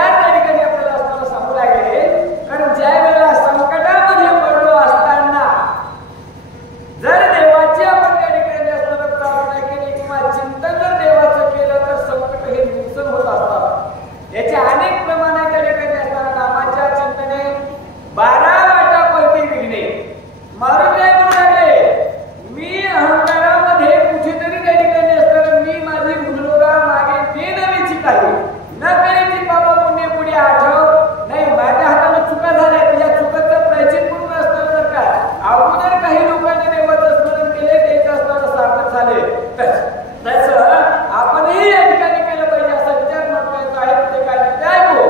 विचार त्या ठिकाणी आपल्याला असताना सांगू लागले. कारण ज्या वेळेला संकटामध्ये पडलो असताना जर देवाची आपण त्या ठिकाणी असताना प्रार्थना केली किंवा चिंतन जर देवाचं केलं तर संकट हे निरसन होत असतात. याचे अनेक प्रमाण आहे त्या ठिकाणी असताना. नामाच्या चिंतने 12 वाटा पळती विघ्ने. मारून काय म्हणू लागले, मी अहंकारामध्ये कुठेतरी त्या ठिकाणी असताना मी माझी मुलगा मागे ते नवीची काही न करायची बाबा पुण्य पुढे आठव नाही. माझ्या हाताने चुका झाल्या, या चुकाचं प्रायचित पूर्ण असताना जर का अगोदर काही लोकांनी देवाचं स्मरण केले त्याचं असताना सार्थक झाले तसं आपणही या ठिकाणी केलं पाहिजे असा विचार महत्वाचा आहे. ते काय ते ऐकू.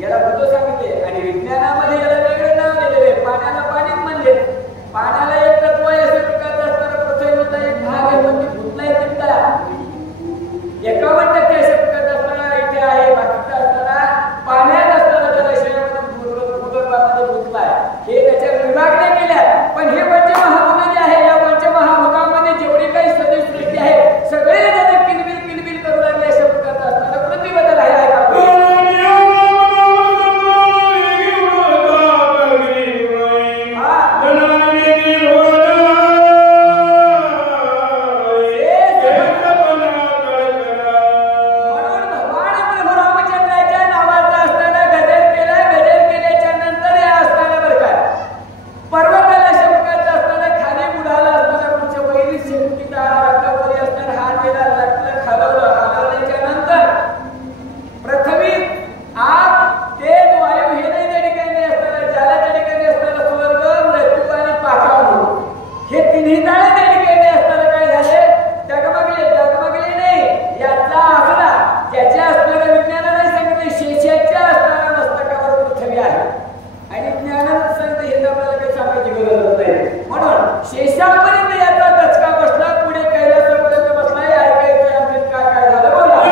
याला बुद्ध सांगितले आणि विज्ञानामध्ये याला वेगळे नाव दिलेले गरजच नाही. म्हणून शेषापर्यंत याचा दचका बसला, पुढे कैलासापर्यंत बसला. हे ऐकायचं आणखी काय काय झालं बोला.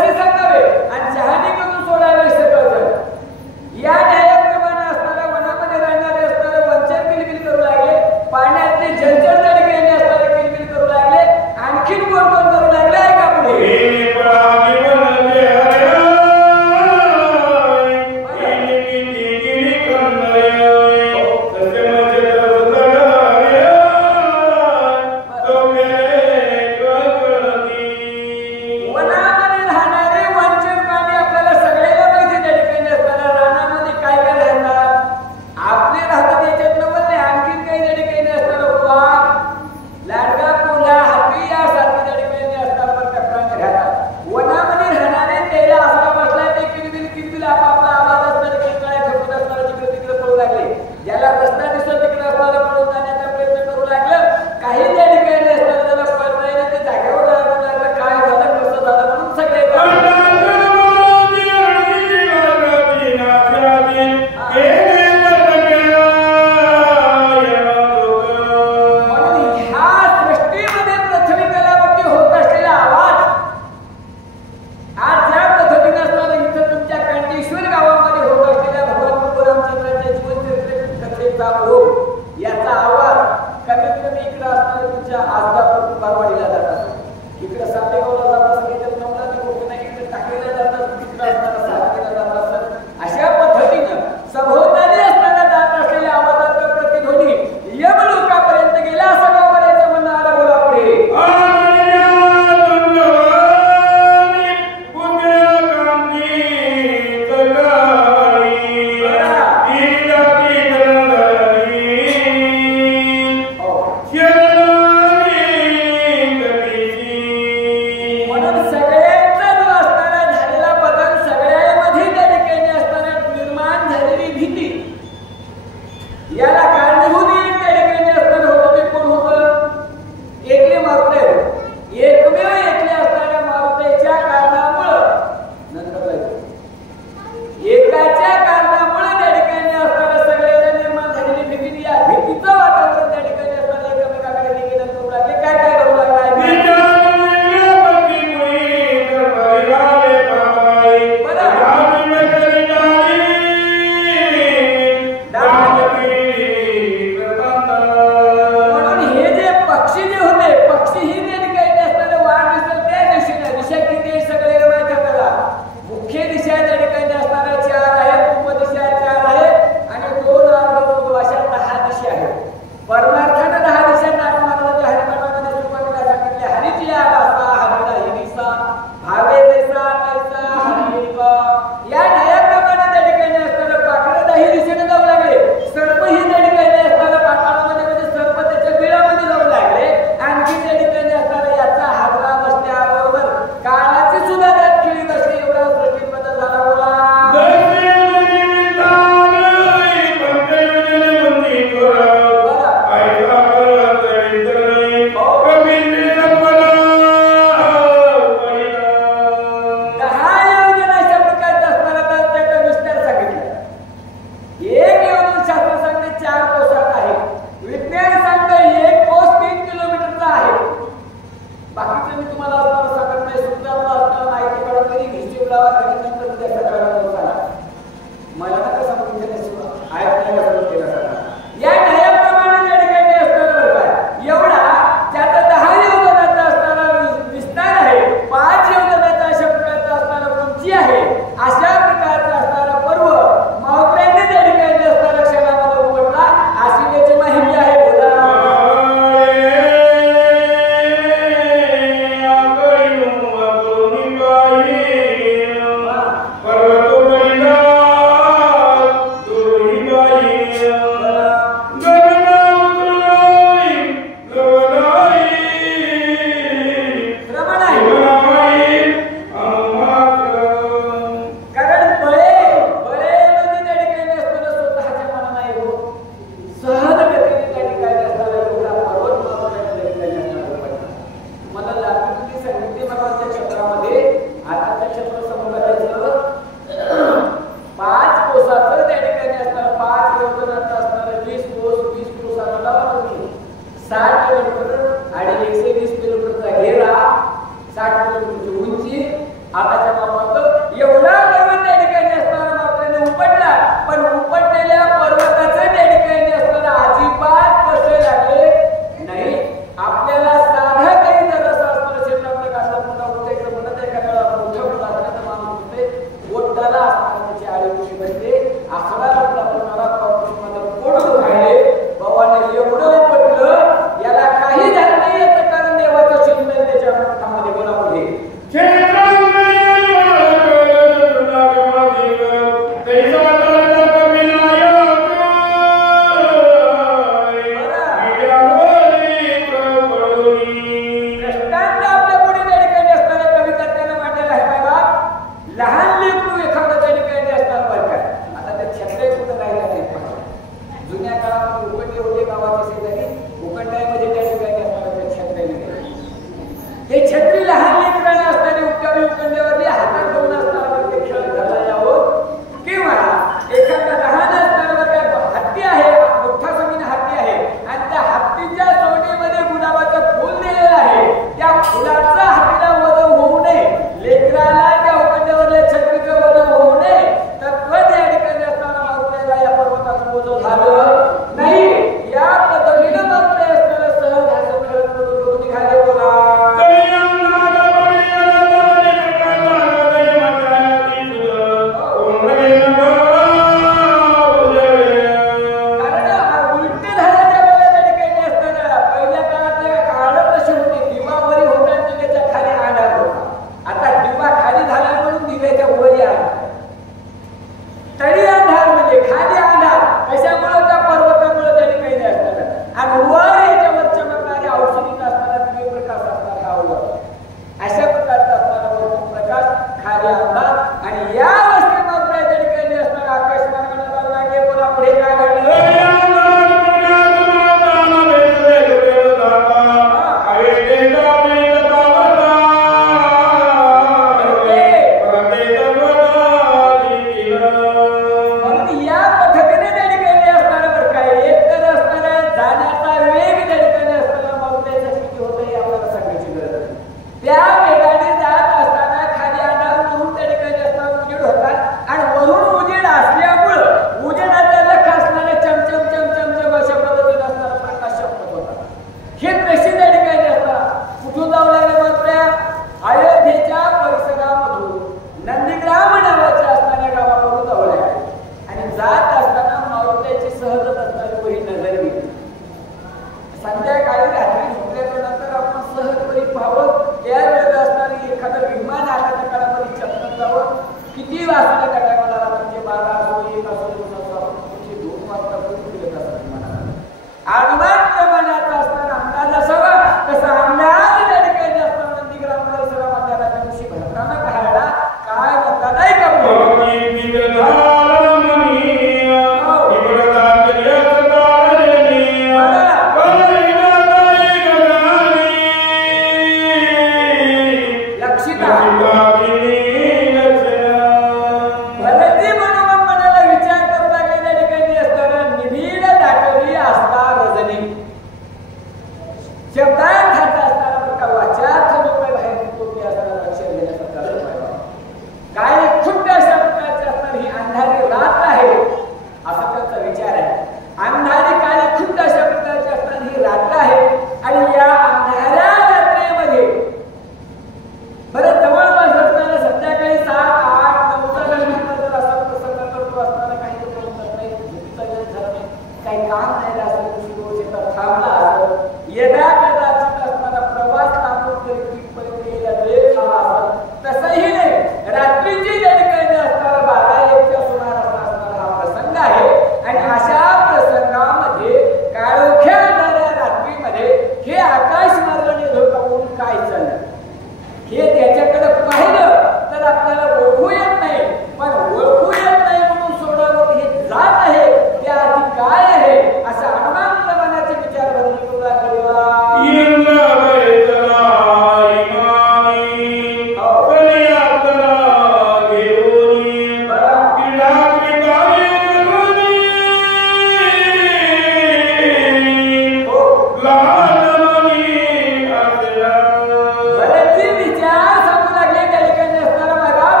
बरेचसे विचार सांगू लागले त्या ठिकाणी असणारा महाराज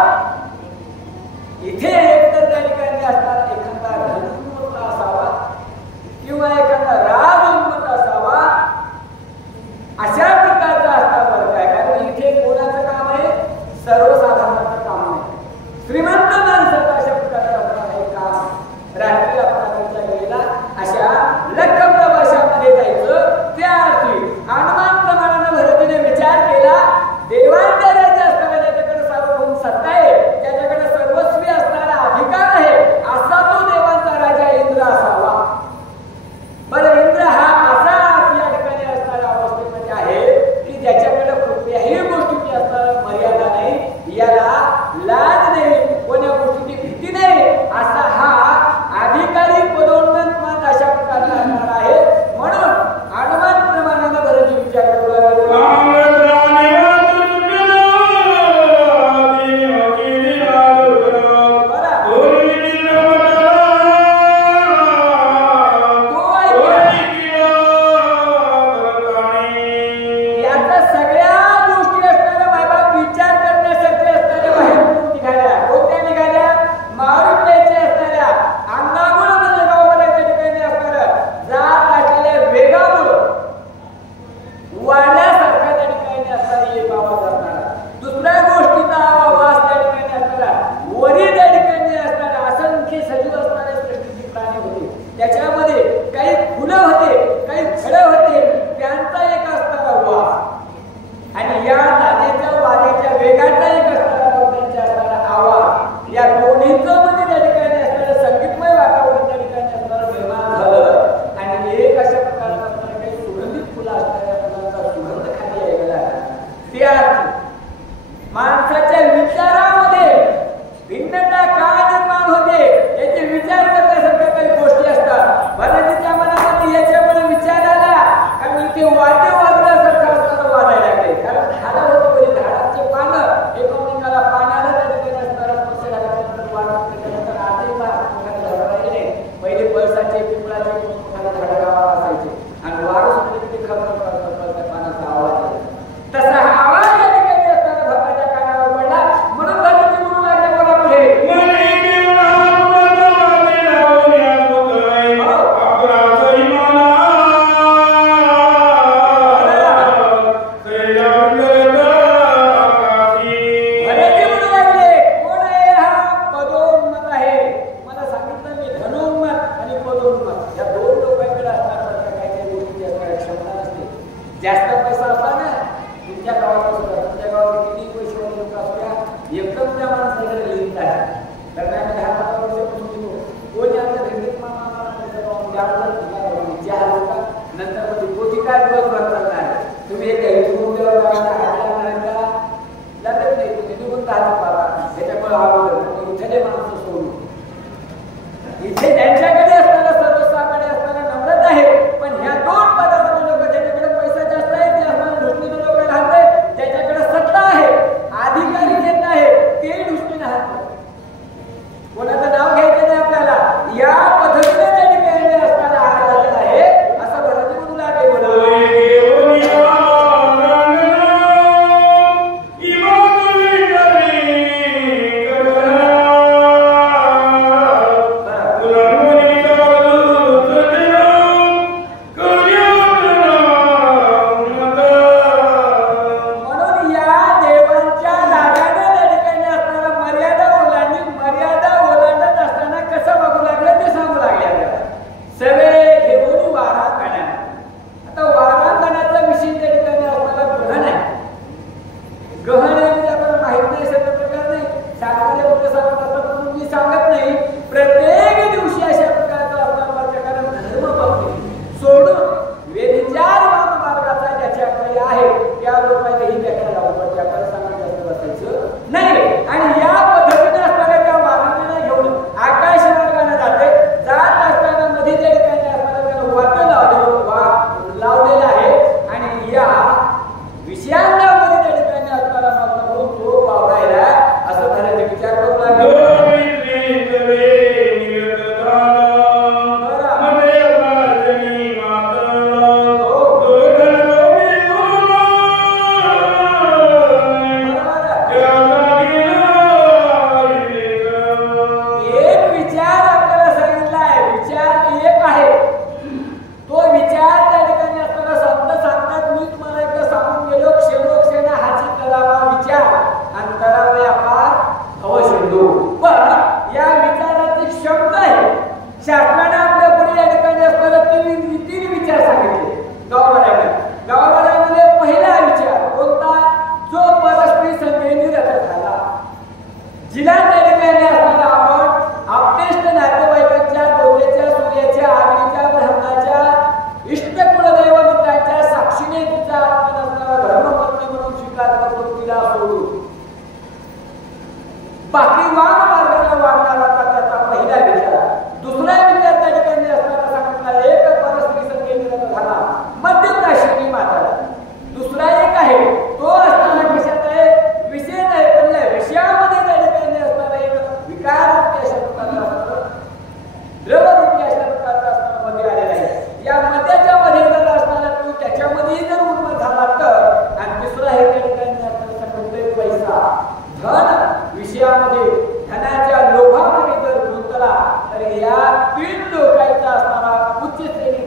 इथे एकतर त्या ठिकाणी असणारा एखादा धनुर्मत असावा किंवा एखादा राजउन्मत असावा अशा प्रकारचा असता वर्ग आहे. कारण इथे कोणाचं काम आहे? सर्वसाधारणाचं काम आहे. श्रीमंत माणसाचं अशा प्रकारचं असणार आहे काम. रात्री अपरात्रीच्या वेळेला अशा लखम प्रवाशामध्ये जायचं. त्या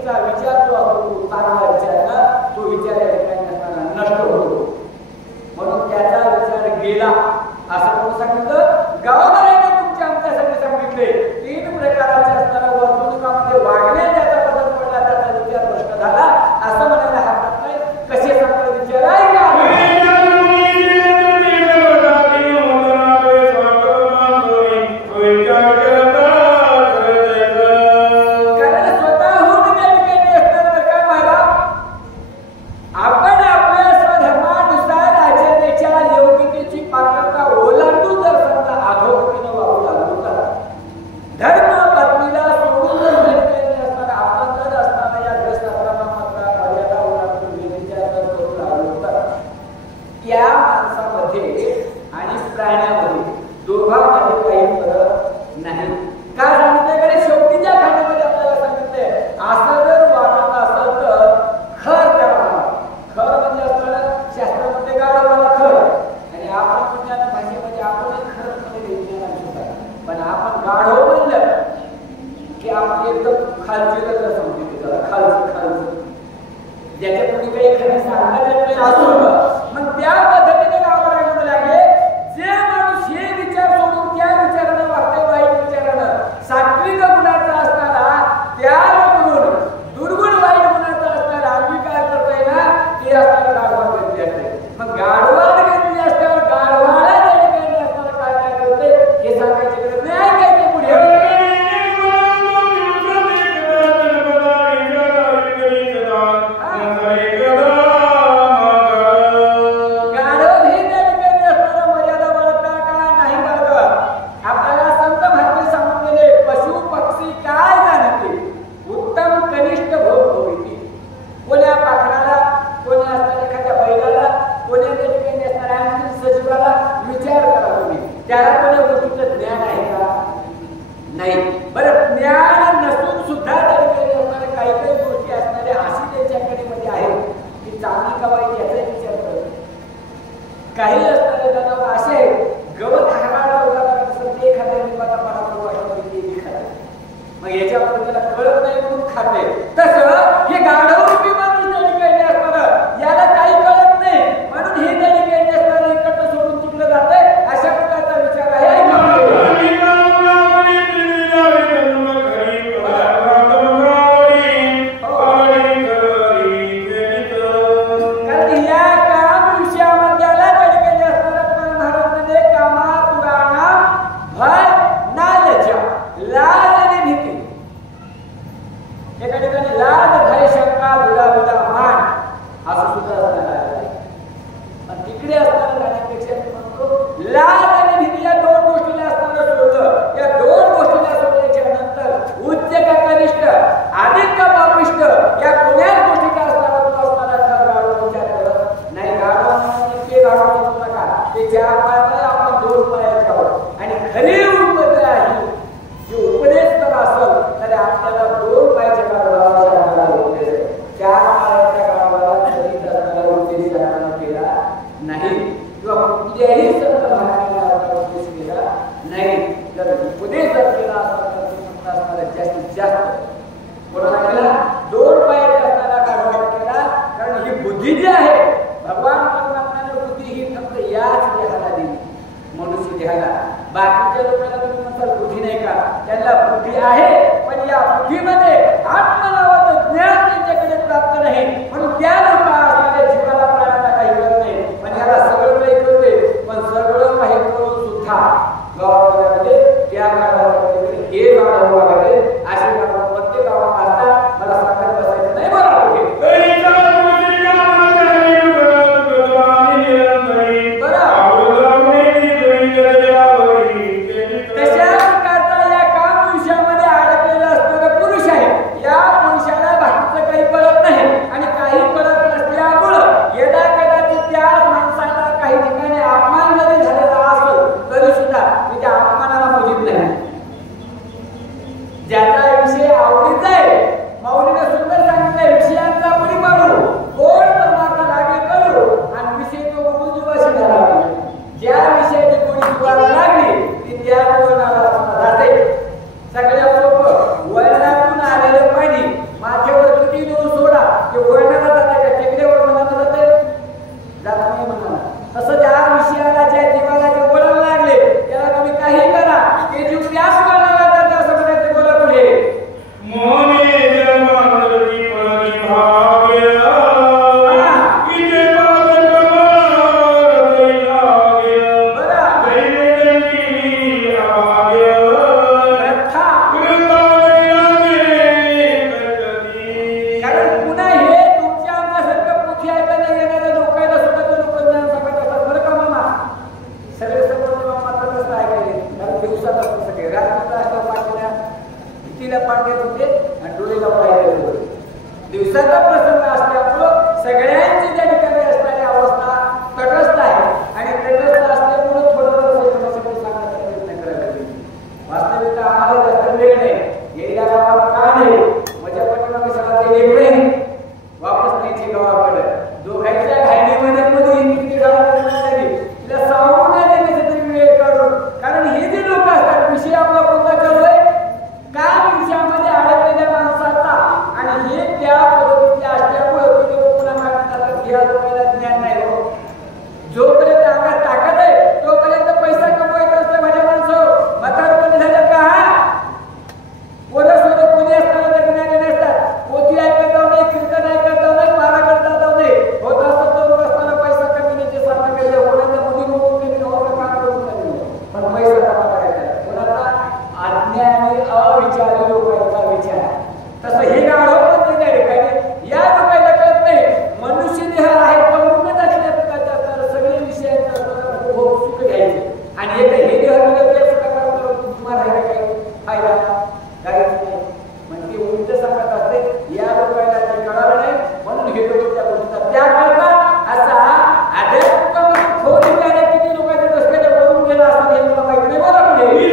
पद्धतीचा विचार जो असतो तो चांगला विचार आहे ना, तो विचार या ठिकाणी असताना नष्ट होतो. म्हणून त्याचा विचार गेला असं कोण सांगितलं? गावाबाहेर तुमच्या आमच्यासाठी सांगितले. 3 प्रकारचे असताना वर्तणुकामध्ये वागणे त्याचा बदल पडला, त्याचा विचार नष्ट झाला असं म्हणायला हरकत नाही. कसे चांगले विचार आहे का? बुद्धी आहे, पण या बुद्धीमध्ये आत्मनावाचं ज्ञान त्यांच्याकडे प्राप्त नाही. की वळणाला जाते का टेकड्यावर म्हणायला जाते जात नाही म्हणाला. तसं ज्या विषयाला ज्या जीवाला जे वळण लागले त्याला तुम्ही काही करा ते जीव त्याच वळणाला जाते असं म्हणायचं. बोला पुढे. मोने जन्मांतरी परी भाग्य दिवसाचा प्रसंग असल्यामुळं सगळ्यांची त्या ठिकाणी असणारी अवस्था तटस्थ आहे आणि तटस्थ असल्यामुळं थोडं सांगण्याचा प्रयत्न करायला लागेल. वास्तविक आम्हाला जास्त वेळ नाही. येत्या गावात का नाही माझ्या पाठीमागे सगळं ते वेगळे वापस न्यायची गावाकडे दोघांच्या घाईमध्ये किती गावाला लागली तिला सांगून नाही कसं तरी वेळ काढून. कारण हे जे लोक असतात विषय आपला कोणता चालूय काम विषयामध्ये अडकलेल्या माणसाचा आणि हे त्या पद्धतीचे असल्यामुळे या लोकांना ज्ञान नाही हो. जोपर्यंत अंगात ताकद आहे तोपर्यंत पैसा कमवायचा असतं माझ्या माणसं. म्हातारपणी झालं का पोरं सोबत कोणी असताना तर ज्ञानी नसतात. पोथी ऐकत जाऊ नये कीर्तन ऐकत जाऊ नये पारा करता जाऊ नये होत असत तो असताना पैसा कमविण्याचे साधन केले कोणाच्या मुली मोठून काम करून पण पैसा कमा करायचा कोणाचा आज्ञा आणि अविचारी लोकांचा विचार. तसं हे गाव पण त्या ठिकाणी या लोकांना कळत नाही. मनुष्य देह आहे पकडूनच असल्या प्रकारचा तर सगळे विषयांचा सुख घ्यायचे आणि हे देह तुम्हाला काही फायदा काहीच नाही म्हणजे उलट सांगत असते. या लोकांना ते कळालं नाही म्हणून हे लोक त्या गोष्टीचा त्याग करतात. असा अध्यात्म खोल विचार किती लोकांच्या डोक्यात वळून गेला असं हे मला माहित नाही. बोला पुढे.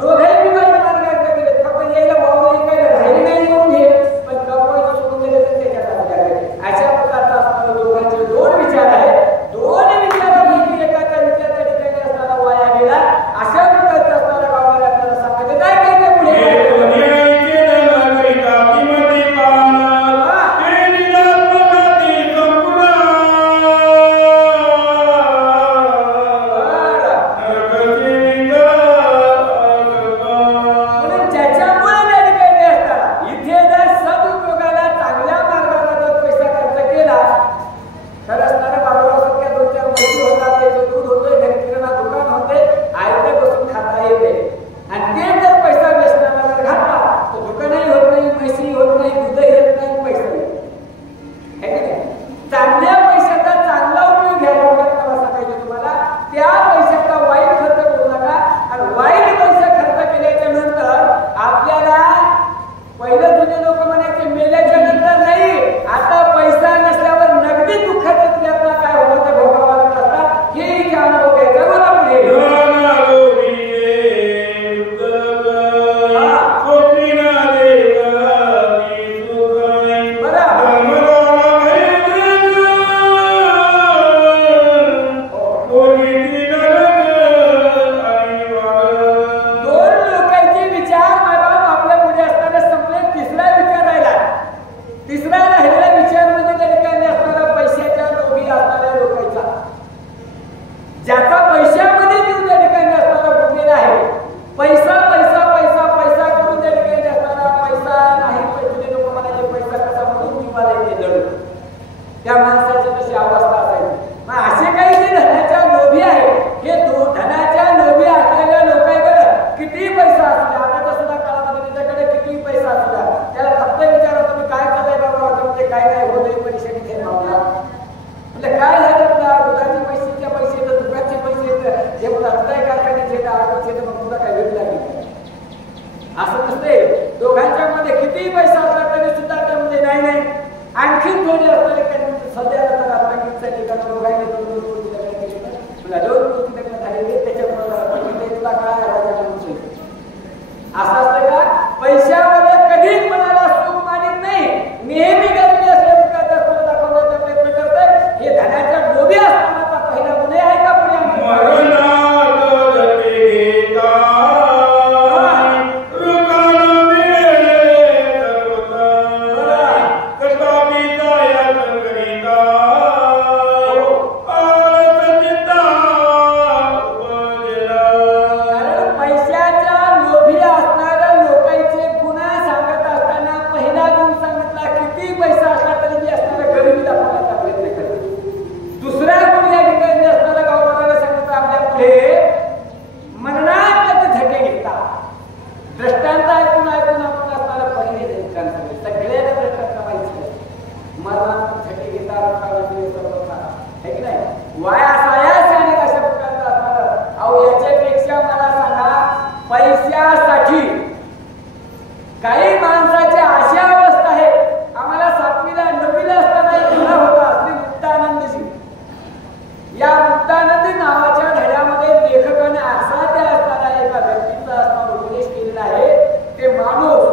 दोघे हे प्रत्येक कारखान्याचे आठवचे मग तुला काय वेळ लागेल असं नसते. दोघांच्या मध्ये किती पैसा असला तरी सुद्धा त्यामध्ये नाही आणखी थोडी असणारे काही सध्या तर आत्मगीतसाठी कारण दोघांनी दोन कोटी लग्न केले तुला 2 कोटी लग्न झालेले त्याच्यामुळे तुला काय राजा म्हणून असं असतं का. पैशामध्ये कधीच मनाला सुख मानित नाही. नेहमी गरिबी असल्याप्रकारचा दाखवण्याचा प्रयत्न करतात. हे धनाच्या लोभी असतानाचा पहिला गुन्हे आहे का पुढे काही माणसाची अशी अवस्था आहे. आम्हाला 7वीला 9वीला असताना एक धडा होता श्री मुक्तानंदजी. या मुक्तानंद नावाच्या धड्यामध्ये लेखकाने असा त्या असताना एका व्यक्तीचा असताना उपदेश केलेला आहे. ते माणूस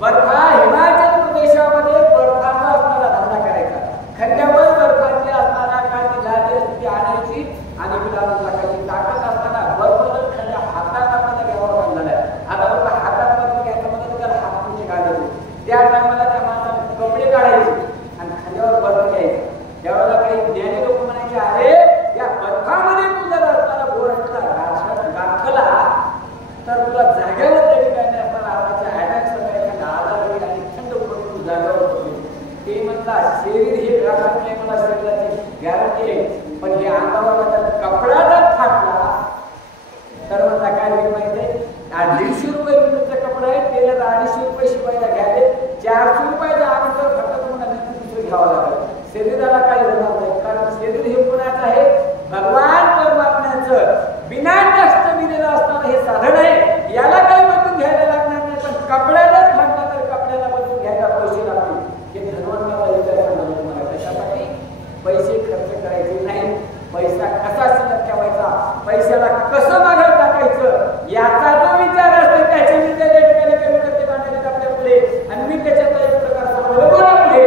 बर्फा हिमाचल प्रदेशामध्ये बर्फाचा असणारा धंदा करायचा. खंड्यावर बर्फातले असणारा काय लादी असते आणायची आणि गुलाब टाकायची. टाकत असताना बर्फ खंड्या हातात आपल्याला घ्यावा लागला आहे. आता बघा हातात बर्फ घ्यायचा म्हणजे त्याला हात म्हणजे घालायचे. त्या टायमाला त्या माणसाने कपडे काढायचे आणि खांद्यावर बर्फ घ्यायचा. त्यावेळेला काही ज्ञानी लोक म्हणायचे अरे या बर्फामध्ये तू जर असताना बोरटला गाठला तर तुला जागेवर त्या ठिकाणी असताना आताच्या अटॅक सगळ्या एखादा आजार होईल आणि थंड पडून तू जागेवर पडली. ते म्हणता शरीर हे घातक नाही मला शरीराची गॅरंटी आहे पण हे अंगावर कपडा जर फाटला तर म्हणता काय होईल माहिती आहे. 150 रुपये किलोचा कपडा आहे त्याला 250 रुपये शिवायला घ्यावे. 400 रुपयाचा अगोदर फक्त तुम्हाला दुसरं घ्यावं लागेल. शरीराला काही होणार नाही कारण शरीर हे कोणाचं आहे भगवान परमात्म्याचं. बिना कष्ट दिलेलं असताना हे साधन आहे. याला काही बदलून घ्यायला लागणार नाही पण कपडा जर फाटला तर कपड्याला बदलून घ्यायला पैसे लागतील. हे धनवंताला विचार करणार तुम्हाला. त्याच्यासाठी पैसे खर्च करायचे नाही. पैसा कसा शिल्लक ठेवायचा पैशाला कसं मागं टाकायचं याचा जो विचार असतो त्याचे विचार या ठिकाणी कमी करते मांडण्यात आपल्या पुढे आणि मी त्याच्यातला एक प्रकार सांगतो बोला पुढे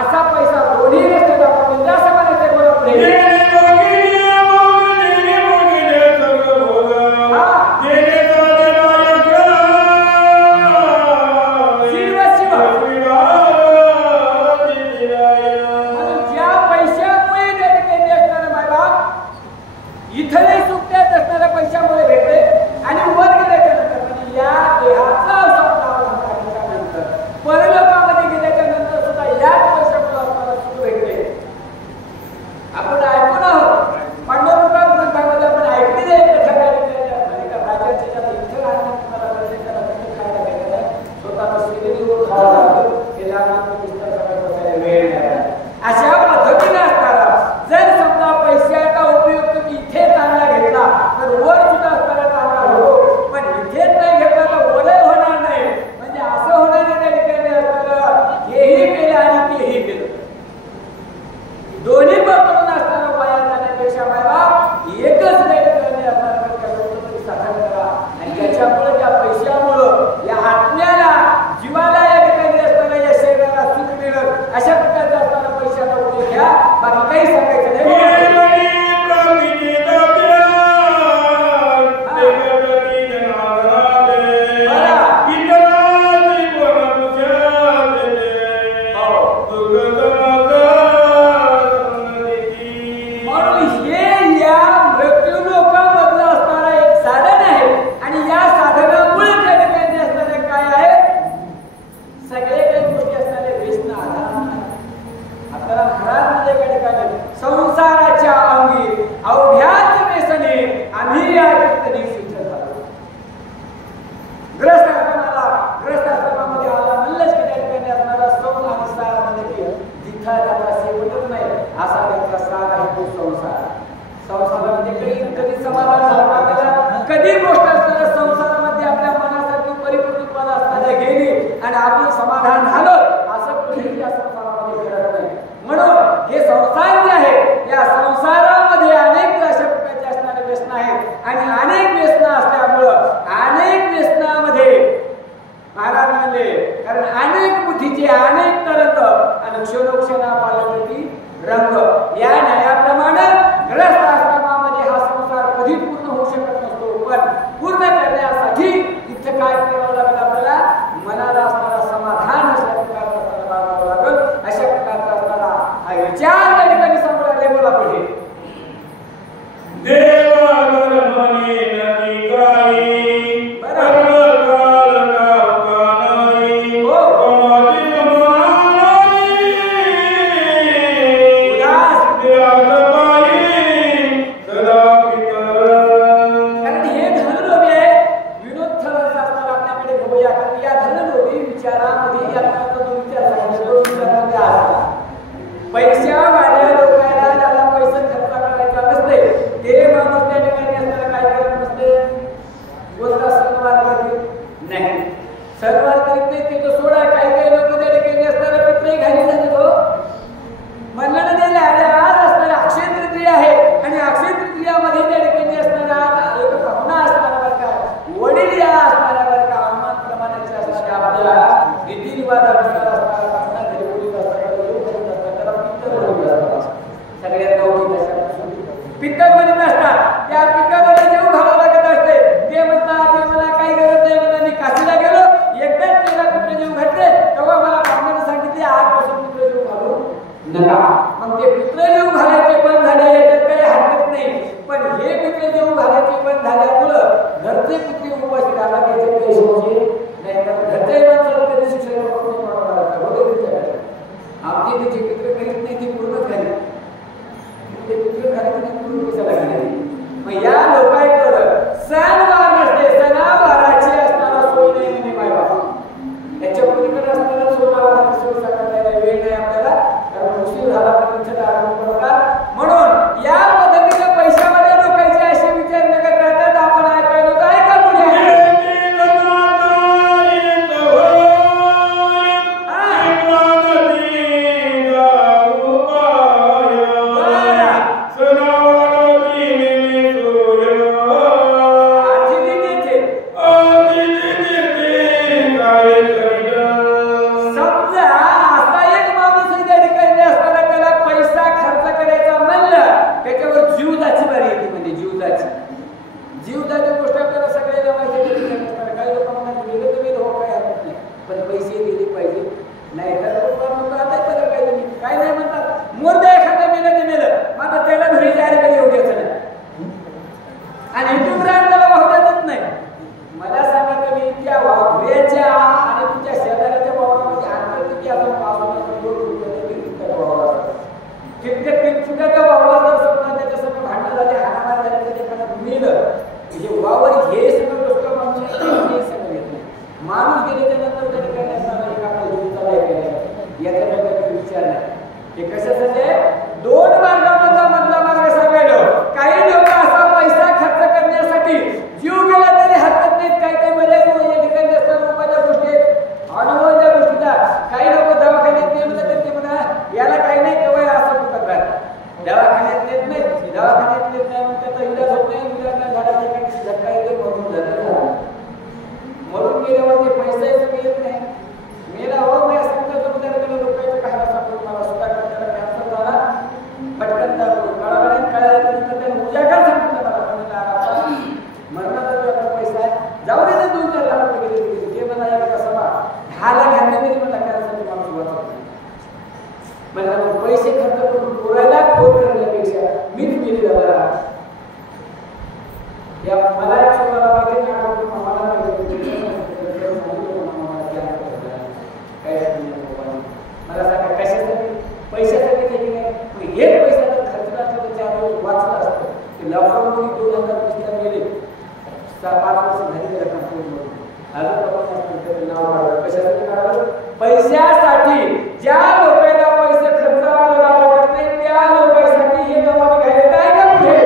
असा पैसा दोन्ही रस्ते दाखवले. इथंही सुख त्यात असणाऱ्या पैशामुळे भेटले आणि वर गेल्याच्या नंतर या देहाचा नंतर परलोकामध्ये गेल्याच्या नंतर सुद्धा याच पैशामुळे आपल्याला सुख भेटले. आपण ऐकून आहोत पांडुरंगा ग्रंथामध्ये आपण ऐकलेले कथा राजाची ज्याला इथे राहण्यात तुम्हाला त्याला खायला भेटत नाही, स्वतःला श्रीदेवीवर खावा लागतो, हे लागणार पुस्तक सगळं बसायला वेळ नाही. अशा पद्धतीने असताना जर समजा पैशाचा उपयोग तुम्ही इथे चांगला घेतला तर वर सुद्धा असताना चांगला होतो, पण इथेच नाही घेतला तर वरही होणार नाही. म्हणजे असं होणार नाही त्या ठिकाणी असताना हेही केलं आणि तेही केलं, दोन्ही पकडून असताना वाया जाण्यापेक्षा बाबा एकच नाही साधन करा. आणि त्याच्यामुळे त्या पैशामुळं या आत्म्याला जीवाला या ठिकाणी असताना या शरीराला सुख मिळत अशा प्रकारचा असताना पैशाचा उपयोग घ्या. बाकी काही सांगायचं नाही. संसाराच्या अंगी अवघ्याच व्यसने आम्ही या ठिकाणी सिद्ध झालो. ग्रस्त आश्रमामध्ये आला म्हणलंच की त्या ठिकाणी असणारा सौन आणि सारामध्ये जिथं त्याचा शेवटच नाही असा त्याचा सार आहे तो संसार. संसारामध्ये कधी समाधान झालं आपल्याला, कधी गोष्ट असणाऱ्या संसारामध्ये आपल्या मनासारखी परिपूर्णपणा असणाऱ्या गेली आणि आपण समाधान झालं असं कधीच या संसारामध्ये घडत नाही. म्हणून हे संसार जे आहे या संसारामध्ये अनेक अशा प्रकारचे असणारे व्यसन आहेत आणि अनेक व्यसन असल्यामुळं अनेक व्यसनामध्ये महाराज म्हणले कारण अनेक बुद्धीचे अनेक तरंग आणि क्षणोक्षणा पालटी रंग या न्यायाप्रमाणे ग्रस्त आश्रमामध्ये हा संसार कधी पूर्ण होऊ शकत नसतो, पण पूर्ण करण्यासाठी इथं काय करावं लागेल आपल्याला मनाला असणारा समाधान अशा प्रकारचा बाळगावं लागेल. अशा प्रकारचा असणारा हा विचार त्या ठिकाणी समोर आले मला पुढे आणि इथून त्याला वाहताच नाही. मला सांगा तुम्ही त्या वाघुऱ्याच्या आणि तुमच्या शेजाऱ्याच्या वावरामध्ये अंतर किती असं कितक्या वावरात जर समजा त्याच्यासमोर भांडण झाले, हाणामारी झाली तर एखादं मिळलं म्हणजे वावर हे सगळं गोष्ट माणूस सगळं घेत नाही. माणूस गेल्याच्या नंतर त्याने काय नाही एका जीविताला याचा विचार नाही. हे कशासाठी दोन मार्गामधला मधला मार्ग सांगायला. काही लोक असा पैसा खर्च करण्यासाठी जीव गेला तरी हरकत नाहीत. काही काही मध्ये या ठिकाणी असतात रूपाच्या गोष्टी अनुभवाच्या गोष्टीचा. काही लोक दवाखान्यात नाही म्हणतात तर ते म्हणा याला काही नाही केव्हा असं म्हणतात. दवाखान्यात नेत नाही, दवाखान्यात नेत नाही म्हणून त्याचा इलाज होत नाही. इलाज झाला ठिकाणी झटका येते म्हणून झालं म्हणून गेल्यावर ते पैसाही सगळे येत नाही. मेला हो मी सांगतो तुमच्याकडे लोकांचं काय सापडून मला सुद्धा त्याला कॅन्सर झाला पटकन कळाल्यानंतर त्याने उजागर सांगितलं मला मरणाचा पैसा आहे जाऊ दे ना 2-4 लाख रुपये गेले ते मला या कसं 10 लाख घातले मला कॅन्सरची माणूस होता मला पैसे खर्च करून पोरायला फोन करण्यापेक्षा मीच गेली बघा या मला एक स्वतःला माहिती नाही मला मला सांगा कशासाठी पैशासाठी नाही हेच पैसा जर खर्चला असतो तर 4 दिवस वाचला असतं. ते लॉकडाऊनमध्ये 2020 गेले 5 वर्ष झाली त्याला कंपनीमध्ये कशासाठी काढलं पैशासाठी. ज्या लोकांना पैसे खर्च करत नाही त्या लोकांसाठी हे गव्हाणे घ्यायला काय का पुढे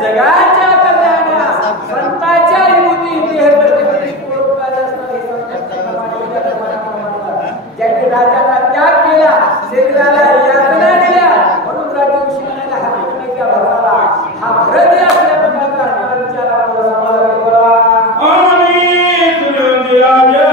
जगाच्या कल्याणा संतांच्या विभूती देह दृष्टीमध्ये पूर्वकाळ असणार हे ज्यांनी राजाला त्याग केला शरीराला यातना दिल्या म्हणून राज्याविषयी म्हणायला हा विष्णूच्या भरताला हा भरत असल्या प्रकारचा असणारा विचार आपल्याला समाजाला बोला आणि तुझे राजा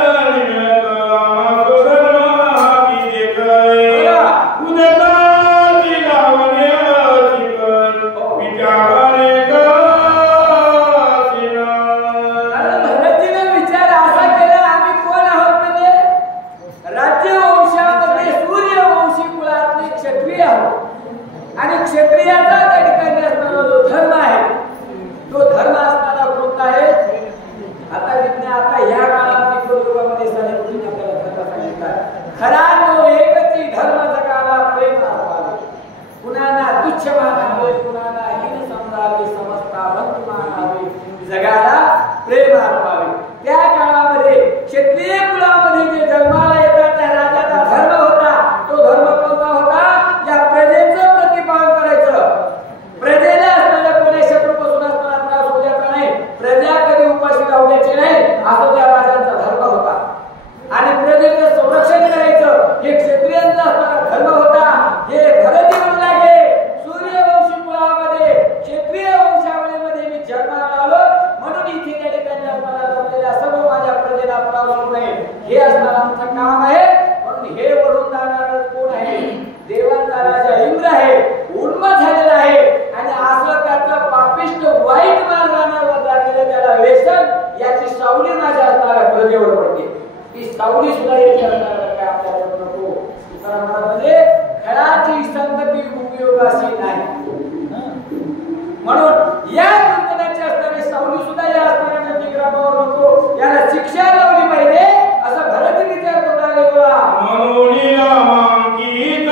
आणि क्षत्रियाचा त्या ठिकाणी असणारा जो धर्म आहे तो धर्म असणारा कोणता आहे आता विज्ञान आता ह्या काळामध्ये युगामध्ये सगळ्यांनी आपल्याला धर्म सांगितला खरा तो एकच धर्म जगाला प्रेम दाखवावे कुणाला तुच्छ मानावे कुणाला हीन समजावे समजता बंद मानावे जगाला प्रेम दाखवावे त्या काळामध्ये क्षत्रिय कुळामध्ये जे जन्माला येतात त्या राजाचा धर्म होता तो धर्म कोणता होता या प्रजेचं प्रतिपादन करायचं प्रजेला असणाऱ्या कोणी शत्रूपासून असणारा त्रास होऊ द्यायचा नाही प्रजा कधी उपाशी राहू द्यायची नाही असा त्या राजांचा धर्म होता आणि प्रजेचं संरक्षण करायचं हे क्षत्रियांचा असणारा धर्म होता हे भरती म्हणू लागे सूर्यवंशी कुळामध्ये क्षत्रिय वंशावळीमध्ये मी जन्माला आलो म्हणून इथे त्या ठिकाणी असणारा जमलेल्या सर्व माझ्या प्रजेला त्रास होऊ नये हे असणारं आमचं काम आहे म्हणून हे वरून जाणार कोण आहे देवांचा राजा इंद्र आहे उन्मत झालेला आहे आणि असं त्याचं पापिष्ट वाईट मार्गाने लागलेलं त्याला व्यसन याची सावली माझ्या असणाऱ्या प्रजेवर पडते ती सावली सुद्धा याची असणाऱ्या काय आपल्याला नको म्हणजे खळाची संगती उपयोगाची नाही म्हणून या दुर्गुणाची असणारी सावली सुद्धा या असणाऱ्या नंदीग्रामावर नको याला शिक्षा लावली पाहिजे असं भरत विचार करून आले बोला मनोनी रामांकित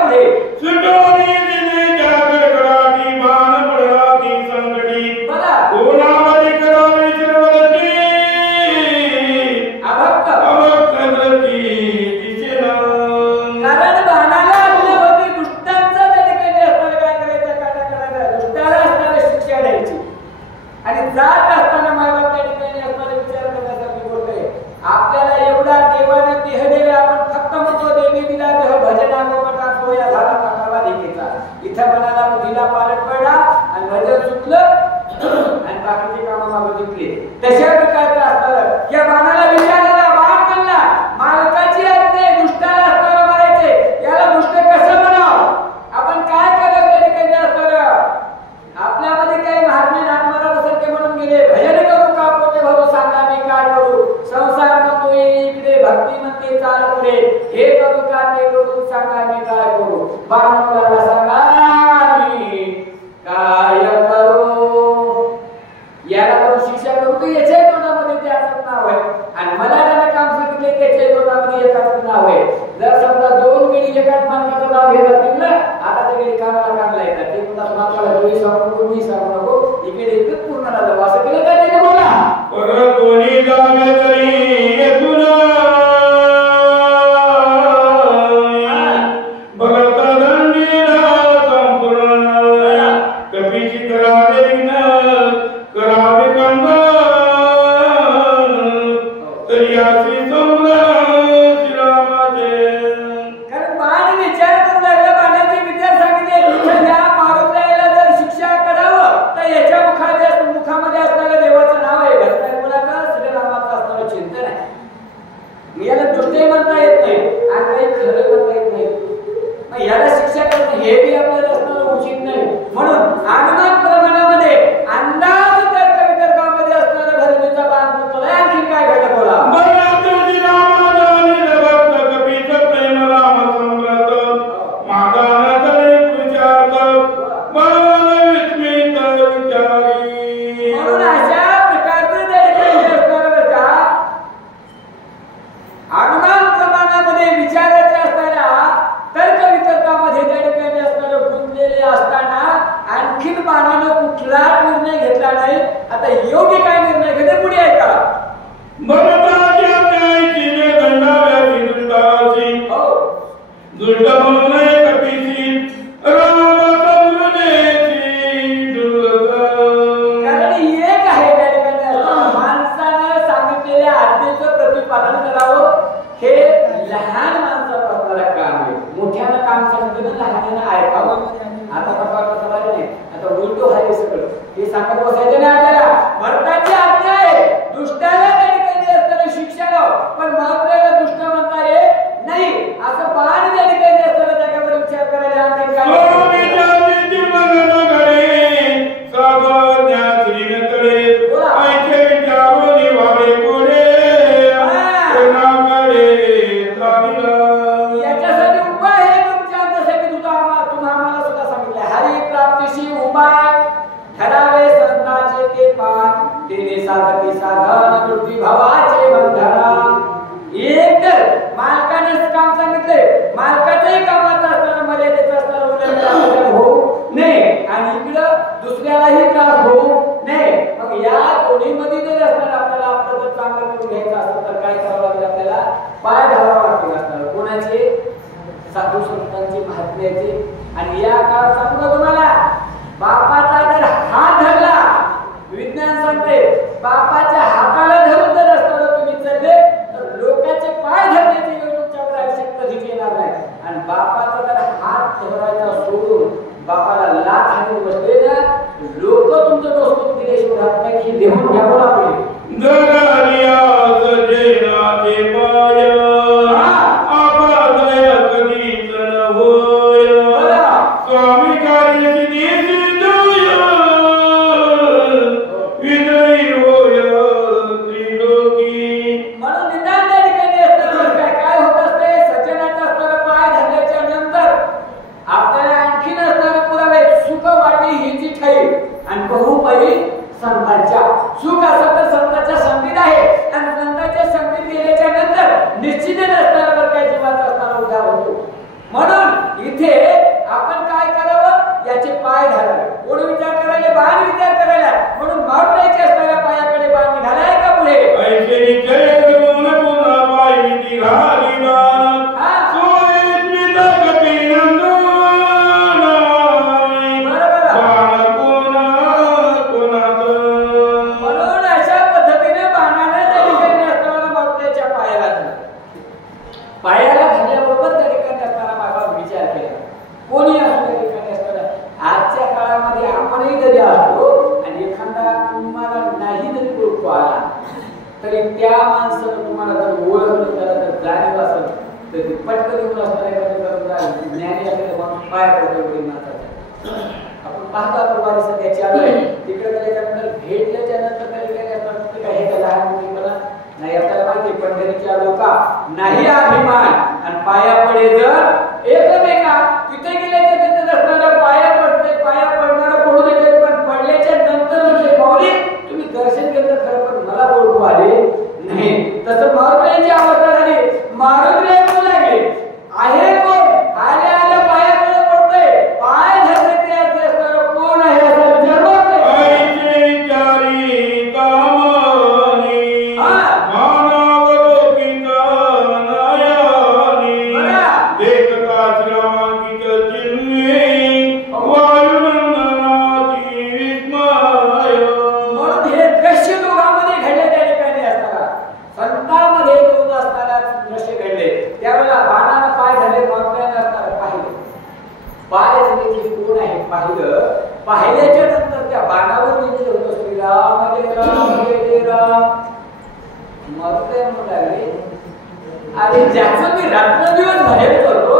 पुढे करू का ते करू सांगा मी काय करू बांधवाला सांगा मी काय करू याला करू शिक्षा करू तर याच्या तोंडामध्ये त्याचं नाव आहे आणि मला ज्याला काम सांगितले त्याच्या तोंडामध्ये एकाच नाव आहे जर समजा दोन वेळी एकाच माणसाचं नाव घेत असतील ना आता ते वेळी कामाला कामला येतात ते म्हणतात माणसाला तुम्ही सांगू नको मी सांगू नको इकडे इकडे पूर्ण झालं असं केलं काय त्याने बोला पर कोणी जागे तरी येथून नाही अभिमान आणि पाया पडे जर एकमेका तिथे गेले तर तिथे असताना पाया पडते, पाया पडणारा पडू देते, पण पडल्याच्या नंतर म्हणजे माऊली तुम्ही दर्शन घेतलं खरं, पण मला ओळखू आले नाही. तसं मारुतीची अवस्था झाली. मारुती ऐकू लागले आहे कोण, आल्या आल्या पायाकडे पडतोय, पाय धरले ते अर्थ असताना कोण आहे असा विचार करतोय. पाहिल्याच्या नंतर त्या बाणावर लिहिलेलं होतं श्रीराम हरे राम हरे राम. मरते म्हणाले अरे ज्याचं मी रात्रदिवस भजन करतो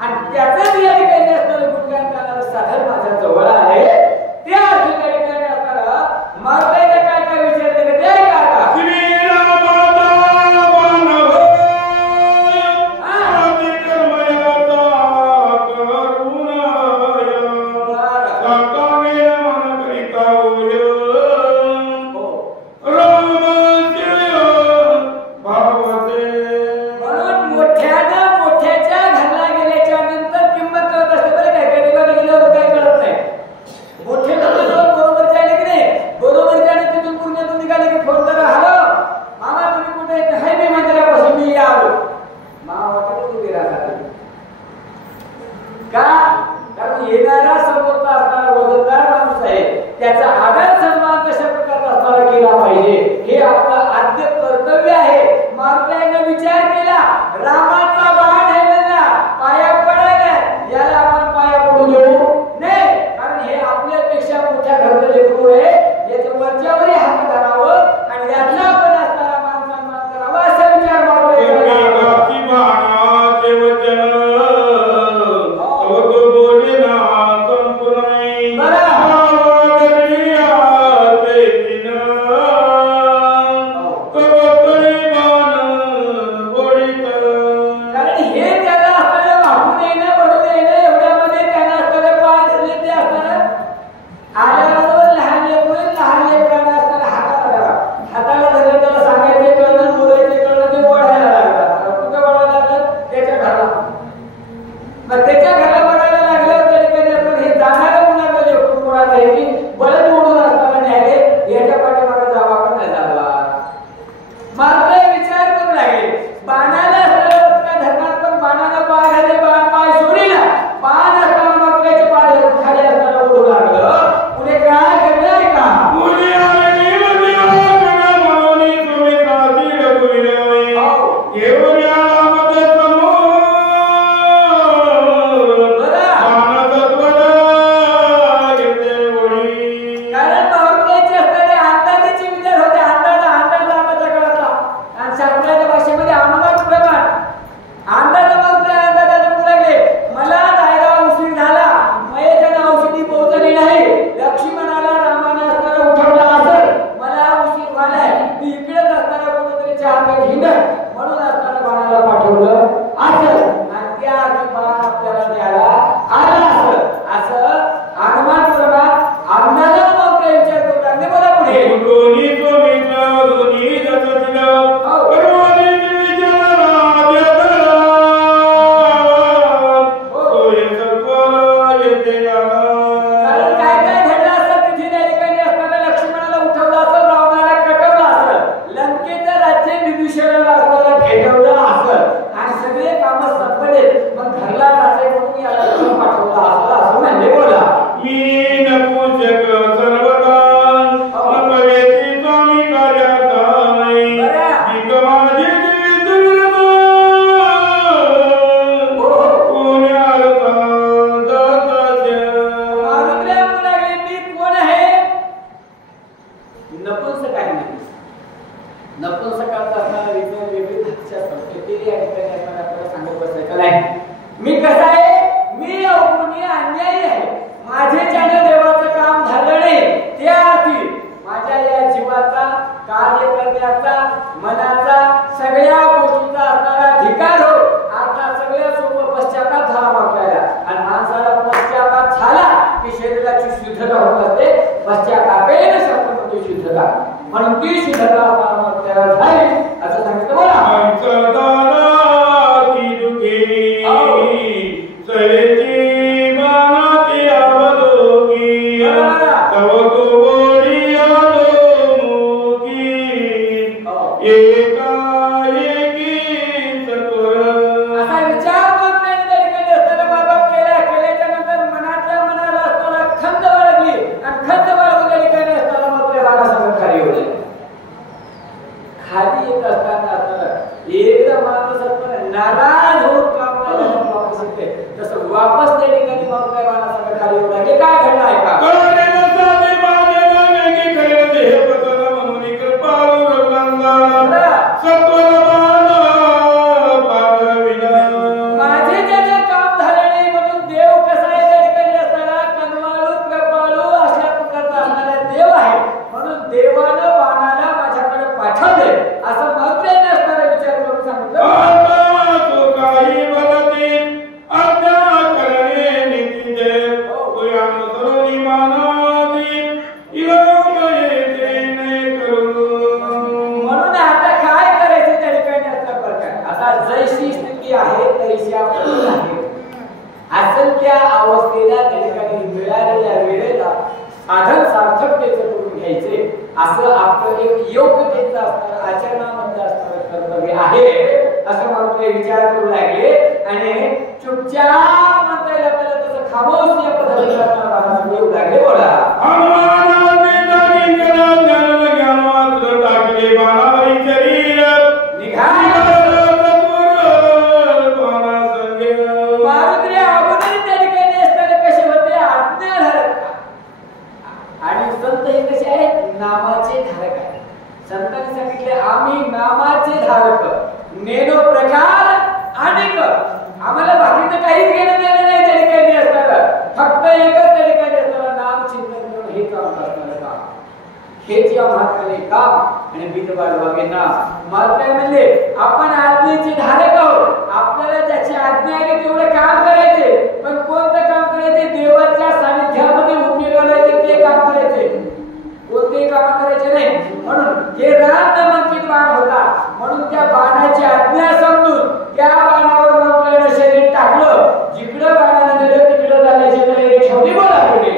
आणि त्याचं या ठिकाणी असणारं गुणगान करणारं साधन माझ्या जवळ आहे, त्या ठिकाणी असणारा मरताच्या काय काय विचारले का ते ऐका आता. तैची मानाती आवलोकी तव तो गोडी आलो मुकी एका एकी सत्वर. असा विचार करण्याने त्या ठिकाणी असताना बाबाप केल्याच्या नंतर मनातल्या मनाला असताना खंत बाळगली आणि खंत बाळगून त्या ठिकाणी असताना मग त्या बाबा सगळं खाली होते. खाली येत असताना एकदा माणूस असताना नाराज होऊन काम करायला वापस येते तसं वापस त्या ठिकाणी मग त्या बाबा सगळं खाली होता. हे काय घडलं आहे का? माझे ज्याचे काम झाले नाही म्हणून देव कसा आहे त्या ठिकाणी असताना कनवाळू कृपाळू अशा प्रकारचा असणारा देव आहे म्हणून देवानं बाणाला माझ्याकडे पाठवले असं मग त्यांनी असणारा विचार करून सांगितलं. म्हणून आता काय करायचं त्या ठिकाणी असतं बरं काय. आता जैशी स्थिती आहे तैशी आपण आहे असेल त्या अवस्थेला त्या ठिकाणी मिळालेल्या वेळेला साधन सार्थकतेचं करून घ्यायचे असं आपलं एक योग्यतेचं असणारं आचरणामध्ये असणारं कर्तव्य आहे असं मग ते विचार करू लागले आणि चुपचाप म्हणता येईल आपल्याला तसं खामोश या पद्धतीने असणारा येऊ लागले. बोला नामाचे धारक आहे. संतांनी सांगितले आम्ही नामाचे धारक नेनो प्रकार अनेक आम्हाला बाकीचं काहीच घेणं देणं नाही त्या ठिकाणी असणार फक्त एकच त्या ठिकाणी असणार नाम चिंतन करून हे काम करणार काम हेच या महात्म्याने काम आणि बिनबाद वागेना. मला काय म्हणले आपण आज्ञेचे धारक आहोत आपल्याला ज्याची आज्ञा आहे तेवढं काम करायचे पण कोणतं काम करायचे देवाच्या सानिध्यामध्ये उपयोगाला येते ते काम करायचे कोणतेही काम करायचे नाही. म्हणून हे राम नामांकित बाण होता म्हणून त्या बाणाची आज्ञा समजून त्या बाणावर मंत्राने शरीर टाकलं जिकडं बाणाने दिलं तिकडं जाण्याची तयारी ठेवली. बोला पुढे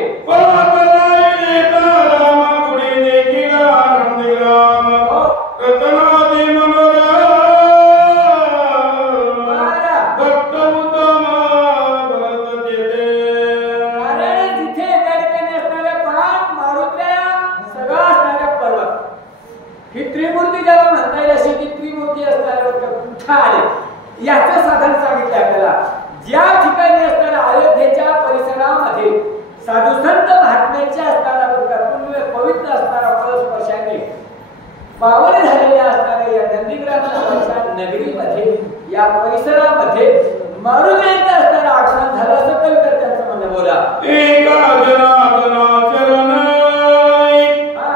याचं साधन सांगितलं आपल्याला. ज्या ठिकाणी असणाऱ्या अयोध्येच्या परिसरामध्ये साधू संत महात्म्याच्या असणारा पवित्र असणारा फळस्पर्शाने पावन झालेल्या असणाऱ्या या नंदीग्रामच्या नगरीमध्ये या परिसरामध्ये मारुतीचं असणारं आगमन झालं असं कविकर्त्यांचं म्हणणं. बोला एका जनार्दना चरणाई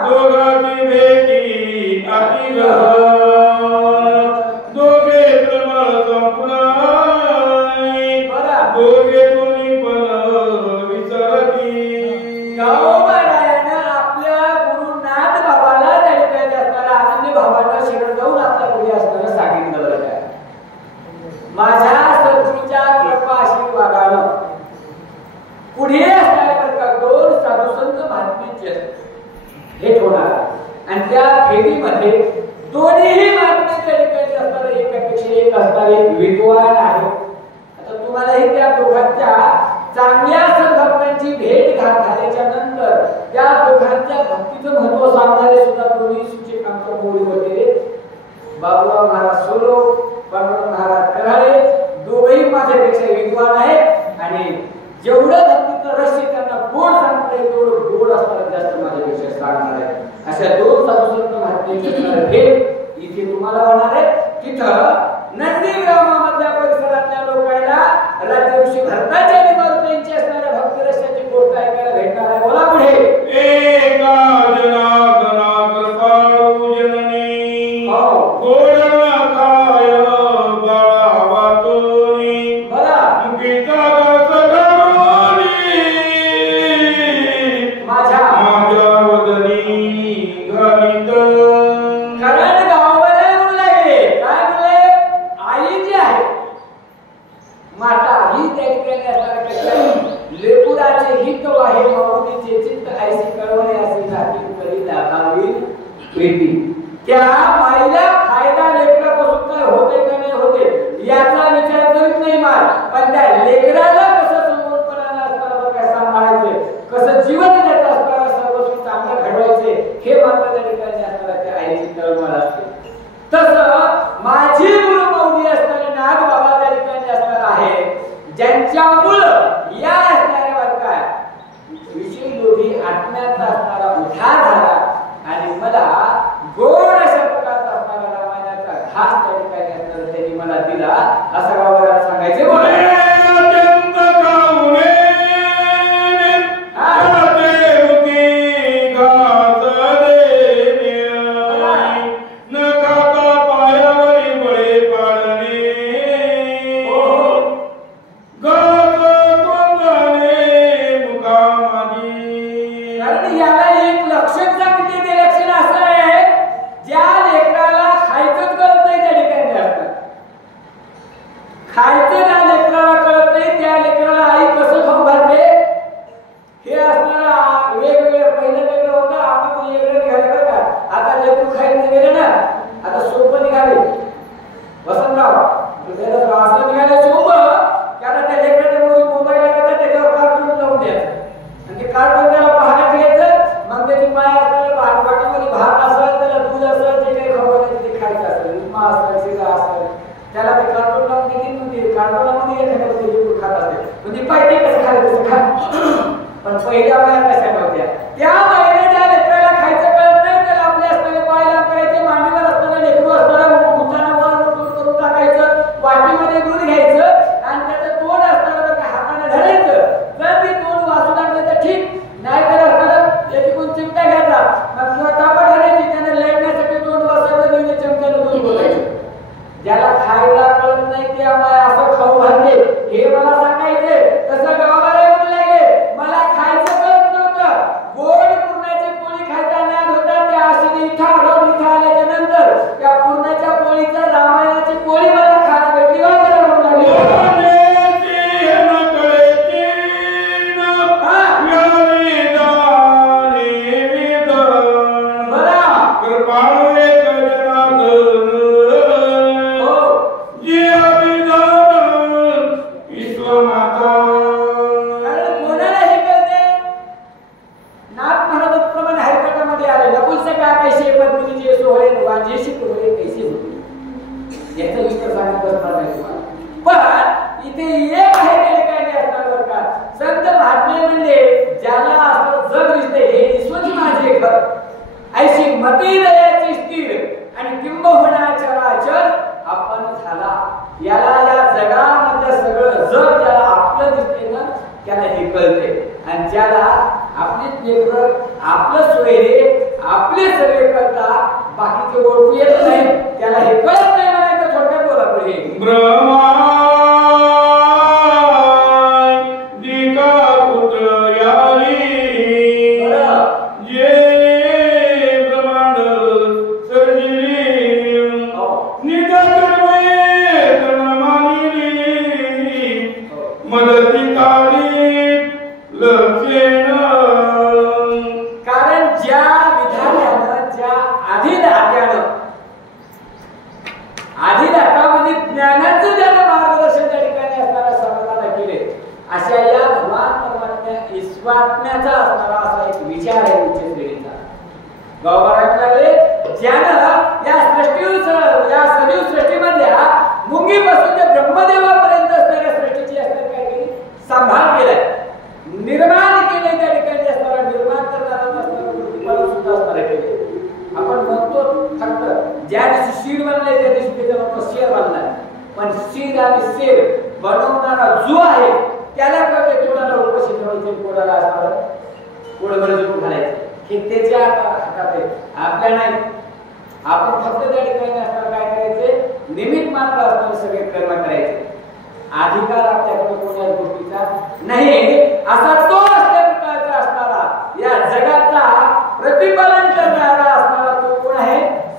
दोघांची भेटी अतिग्रह माझ्या सद्गुरूच्या कृपा आशीर्वादानं पुढे असणाऱ्या प्रकार दोन साधू संत महात्म्यांचे भेट होणार आणि त्या भेटीमध्ये दोन्ही महात्मे त्या ठिकाणी असणारे एकापेक्षा एक असणारे विद्वान आहे. आता तुम्हालाही त्या दोघांच्या चांगल्या सद्भक्तांची भेट झाल्याच्या नंतर त्या दोघांच्या भक्तीचं महत्व सांगणारे सुद्धा दोन्ही शिक्षक आमच्या मोडी होते. बाबूराव महाराज सोलो पांडुरंग महाराज कराळे दोघेही माझ्यापेक्षा विद्वान आहेत आणि जेवढं भक्तीचं रहस्य त्यांना गोड सांगता येईल तेवढं गोड असणार जास्त माझ्यापेक्षा सांगणार आहे. अशा दोन साधुसंत महात्म्यांची भेट इथे तुम्हाला होणार आहे. तिथं नंदीग्रामामधल्या परिसरातल्या लोकांना राज्यऋषी भरताच्या आणि मारुतींची असणाऱ्या भक्तिरसाची गोष्ट ऐकायला भेटणार आहे. बोला पुढे एका जनार्दना कृपाळू जननी गोडना काय बाळावातोनी बरा मुखीचा सगळोनी माझ्या वदनी घालित. कारण गावाला म्हणू लागले काय म्हणले आई जी आहे माता आता ही त्या ठिकाणी असणारे कसं लेकुराचे हित वाहे माऊलीचे चित्त ऐसी कळवणे असे जाती कधी दाखावी भेटी त्या माईला फायदा लेकरापासून काय होते का नाही होते याचा विचार करीत नाही मार पण त्या लेकराला कसं समोरपणाला असताना काय सांभाळायचे कसं जीवन देत असताना सर्वस्व चांगलं घडवायचे हे मात्र त्या ठिकाणी असताना त्या आईची तळमळ असते तसं माझी मूळ माऊली असणारे नाग बाबा त्या ठिकाणी असणार आहे ज्यांच्यामुळं या असणाऱ्यावर काय विषयी लोभी आत्म्याचा असणारा उद्धार झाला आणि मला गोड अशा प्रकारचा असणारा रामायणाचा घास त्या ठिकाणी असणारा त्यांनी मला दिला असं गावाला सांगायचे बोले पण पहिल्या वेळा कशा नव्हत्या त्या महिन्यात त्या लेकराला खायचं कळत नाही तर आपल्या असणारे पाय लांब करायचे मांडीवर असताना लेकरू असताना उंचानं वर करून टाकायचं वाटीमध्ये दूध घ्यायचं आणि त्याचं तोंड असताना हाताने धरायचं जर ते तोंड वाचू लागलं तर ठीक नाही तर असताना त्याची चिमटा घ्यायचा मग किंवा तापा धरायची त्याने लढण्यासाठी तोंड वाचायचं नेहमी चमच्यानं दूध बोलायचं ज्याला खायला कळत नाही ते आम्हाला असं खाऊ घालते हे मला सांगायचे तसं गावाला येऊन लागले मला खायचं कळत नव्हतं गोड पुरणाची पोळी खायचा ज्ञान होता त्या अशी इथं आल्याच्या नंतर त्या पुरणाच्या पोळीचं रामायणाची पोळी मला खायला भेटली वाटायला म्हणून लागली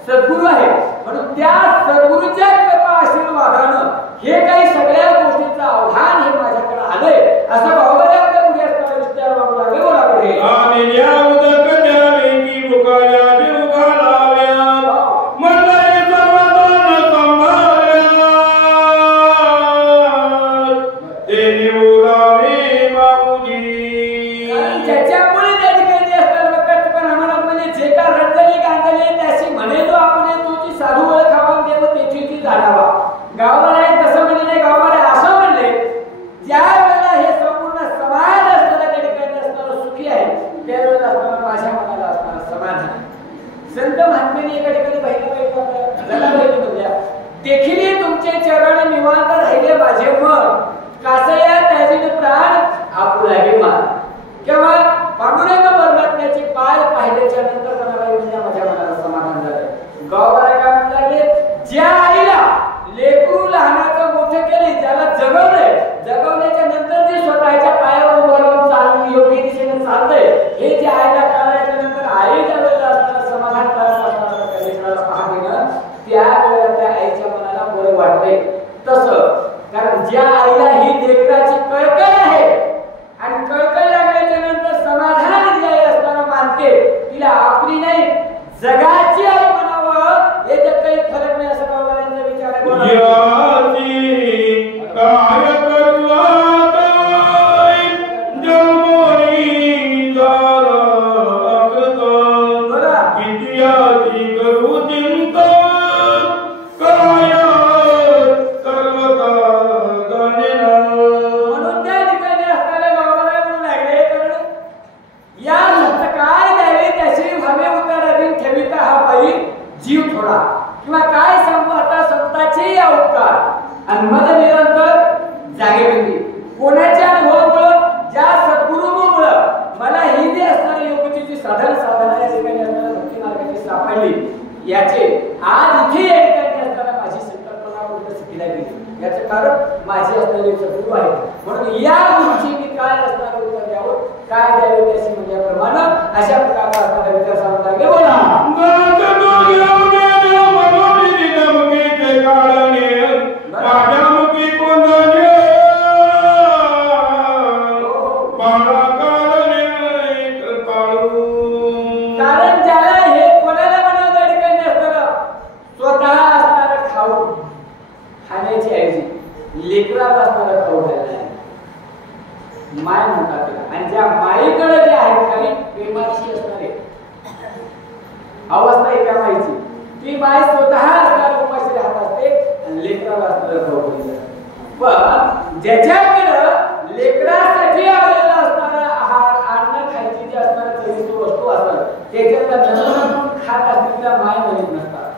सद्गुरू आहे म्हणून त्या सद्गुरूच्या कृपा आशीर्वादानं हे काही सगळ्या गोष्टींचं अवधान निवडावे माऊली. कारण ज्याच्यामुळे त्या ठिकाणी असतात बघतात पण आम्हाला म्हणजे जे का रंजले गांजले त्याशी म्हणे जो आपण तुझी साधू ओळख खावा देव तेची ती जाणावा. गावाला आहे तसं म्हणजे नाही, गावाला असं म्हणले ज्या वेळेला हे संपूर्ण समाज असताना त्या ठिकाणी असणारं सुखी आहे त्यावेळेला असताना माझ्या मनाला असणारं समाधान. संत महात्म्याने एका ठिकाणी म्हणल्या देखील तुमचे चरण निवांत राहिले माझे मन कासया त्याजीने प्राण आपुलागे मान. केव्हा पांडुरंग परमात्म्याचे पाय पाहिल्याच्या नंतर माझ्या मनाला समाधान झाले. गावाला काय म्हणले ज्या आईला लेकरू लहानाचं मोठे केले ज्याला जगवण्याच्या नंतर जे स्वतःच्या पायावर उभं राहून चालून योग्य दिशेने चालतंय हे जे आईला कळल्याच्या नंतर आई ज्या वेळेला असताना समाधान करत असताना लेकराला पाहणं त्या वेळेला त्या आईच्या मनाला बरं वाटतंय. तसं कारण ज्या आईला ही लेकराची कळकळ आहे आणि कळकळ लागल्याच्या नंतर समाधान जी आई असताना मानते तिला आपली नाही जगाची आई म्हणावं याच्यात काही फरक नाही असं गावकऱ्यांचा विचार आहे. काय करवाताय जन्मोनी झाला अकृत किती करू चिंता काय सर्वता जाणेना. म्हणून त्या ठिकाणी असणाऱ्या गावाला म्हणून लागले कारण या संत काय द्यावे त्याचे भावे उतारावी ठेविता हा बाई जीव थोडा किंवा काय संपता संताचे या उपकार आणि मद निरंतर जागे बनली. कोणाच्या अनुभवामुळे ज्या सद्गुरूमुळे मला ही जे असणारी योगाची साधना या ठिकाणी असणाऱ्या भक्ती मार्गाची सापडली याचे आज इथे या ठिकाणी असताना माझी संकल्पना सिद्धीला गेली. याचं कारण माझे असणारे सद्गुरू आहे. म्हणून या गुरुची मी काय असणार उत्तर द्यावं काय द्यावे त्याशी म्हणल्याप्रमाणे अशा प्रकारचा असणारा विचार सांगता लागले. बोला कारण ज्याला हे कोणाला म्हणावं त्या ठिकाणी असणारं स्वतः असणारं खाऊ खाण्याची ऐवजी लेकराला असणारं खाऊ घालणार माय म्हणतात त्याला. आणि ज्या माईकडे जे आहे खाली प्रेमाची असणारे अवस्था आहे त्या माईची ती माय स्वतः असणारं उपाशी राहत असते आणि लेकराला असणारं खाऊ घालणार. पण ज्याच्याकडं लेकरासाठी आलेला असणारा आहार अन्न खायची जी असणारी चविष्ट वस्तू असतात त्याच्यातला नमून खात असतील त्या माय म्हणत नसतात.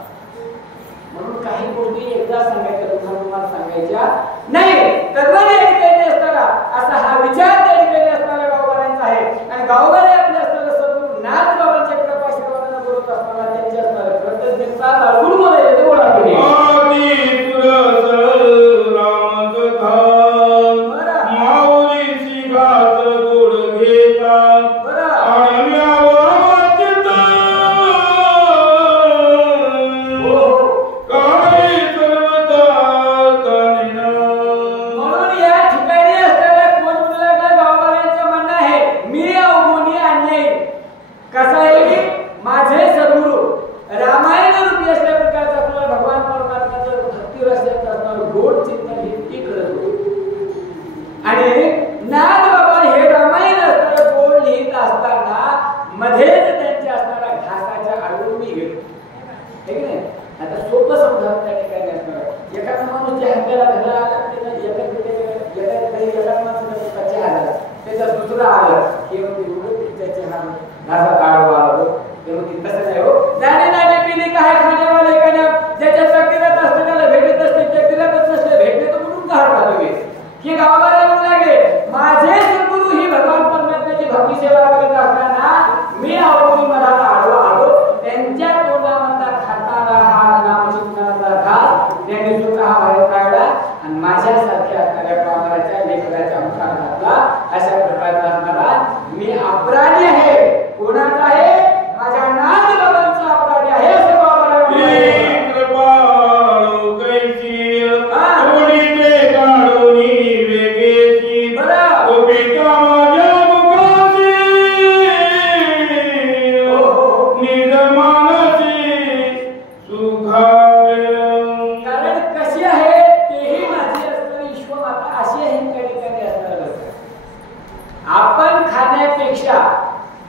म्हणून काही गोष्टी एकदा सांगायच्या तुम्हाला सांगायच्या नाही. तद्वारे असताना असा हा विचार त्या ठिकाणी असणाऱ्या गावकऱ्यांचा आहे आणि गावकरी आपले असणारे सद्गुरू नाथ बाबांच्या कृपाशीर्वादाने बोलत असताना त्यांच्या असणाऱ्या कृतज्ञता बाळगून बोलायचे बोला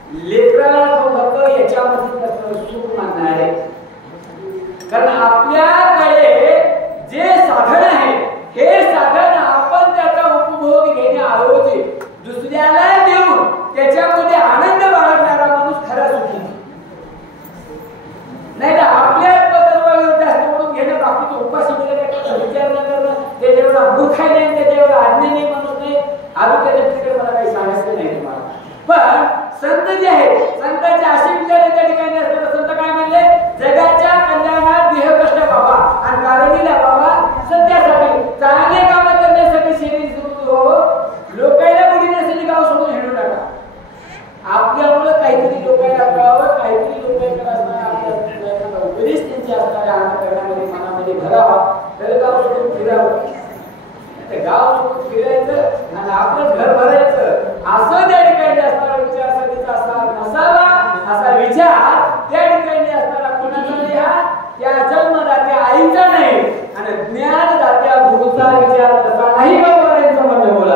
लेकराला फक्त याच्यामध्ये असणारं सुख मानणार आहे. कारण आपल्याकडे जे साधन आहे हे साधन आपण त्याचा उपभोग घेण्याऐवजी दुसऱ्याला देऊन त्याच्यामध्ये आनंद बाळगणारा माणूस खरा सुखी नाही. तर आपल्या पदरवर जास्त म्हणून घेणं बाकीचं उपाशी विचार न करणं ते जेवढा मूर्ख आहे नाही त्याच्यावर आज्ञा नाही माणूस नाही. अजून त्याच्या तिकडे मला काही सांगायचं नाही तुम्हाला. पण संत जे आहे संतांचे असे विचार त्या ठिकाणी असतात. संत काय म्हणले जगाच्या कल्याणात देह कष्ट बाबा आणि कारणीला बाबा सत्यासाठी चांगले काम करण्यासाठी शरीर सुरू हो. लोकांना बघण्यासाठी गाव सोडून हिंडू नका. आपल्यामुळे काहीतरी लोकांना कळावं काहीतरी लोकांकडे असणारा उपदेश त्यांचे असणाऱ्या अंतःकरणामध्ये मनामध्ये भरावा तर गाव सोडून फिरावं. गाव सोडून फिरायचं आणि आपलं घर भरायचं असं त्या ठिकाणी असणारा विचार सगळीचा असा नसावा. असा विचार त्या ठिकाणी असणारा कोणाचा नाही हा त्या जन्मदात्या आईचा नाही आणि ज्ञानदात्या गुरुचा विचार तसा नाही. बाबांचं म्हणणं बोला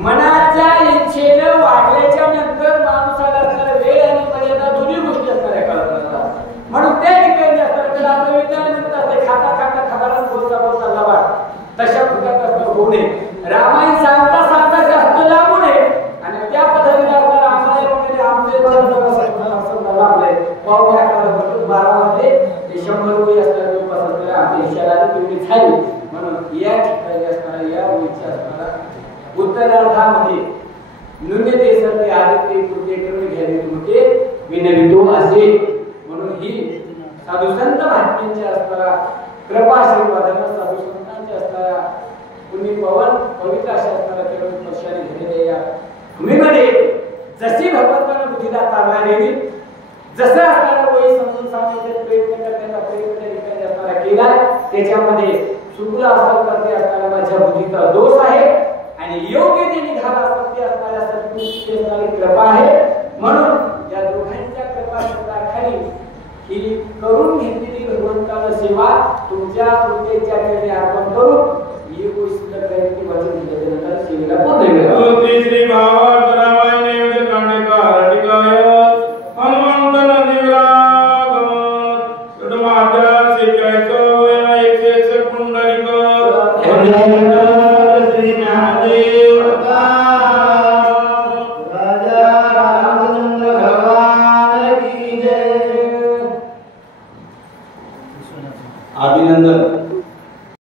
मनाच्या इच्छेनं सत्य आदित्य पुरते करून घ्यावे तुमचे विनवितो असे. म्हणून ही साधू संत महात्म्यांची असणारा कृपा आशीर्वादाने साधू संतांचे असणारा पुण्य पवन पवित्र अशा असणारा केवळ स्पर्शाने घेतलेल्या या भूमीमध्ये जशी भगवंतानं बुद्धीला ताबा दिली, जसं असणारा वय समजून सांगण्याचा प्रयत्न करण्याचा प्रयत्न ठिकाणी असणारा केला, त्याच्यामध्ये चुकला असेल तर ते असणारा माझ्या बुद्धीचा दोष आहे आणि योग्य जे निघाला असेल ते असणाऱ्या सद्गुरूची असणारी कृपा आहे. म्हणून या दोघांच्या कृपाक्षेत्राखाली ही करून घेतलेली भगवंताला सेवा तुमच्या चरणी अर्पण करून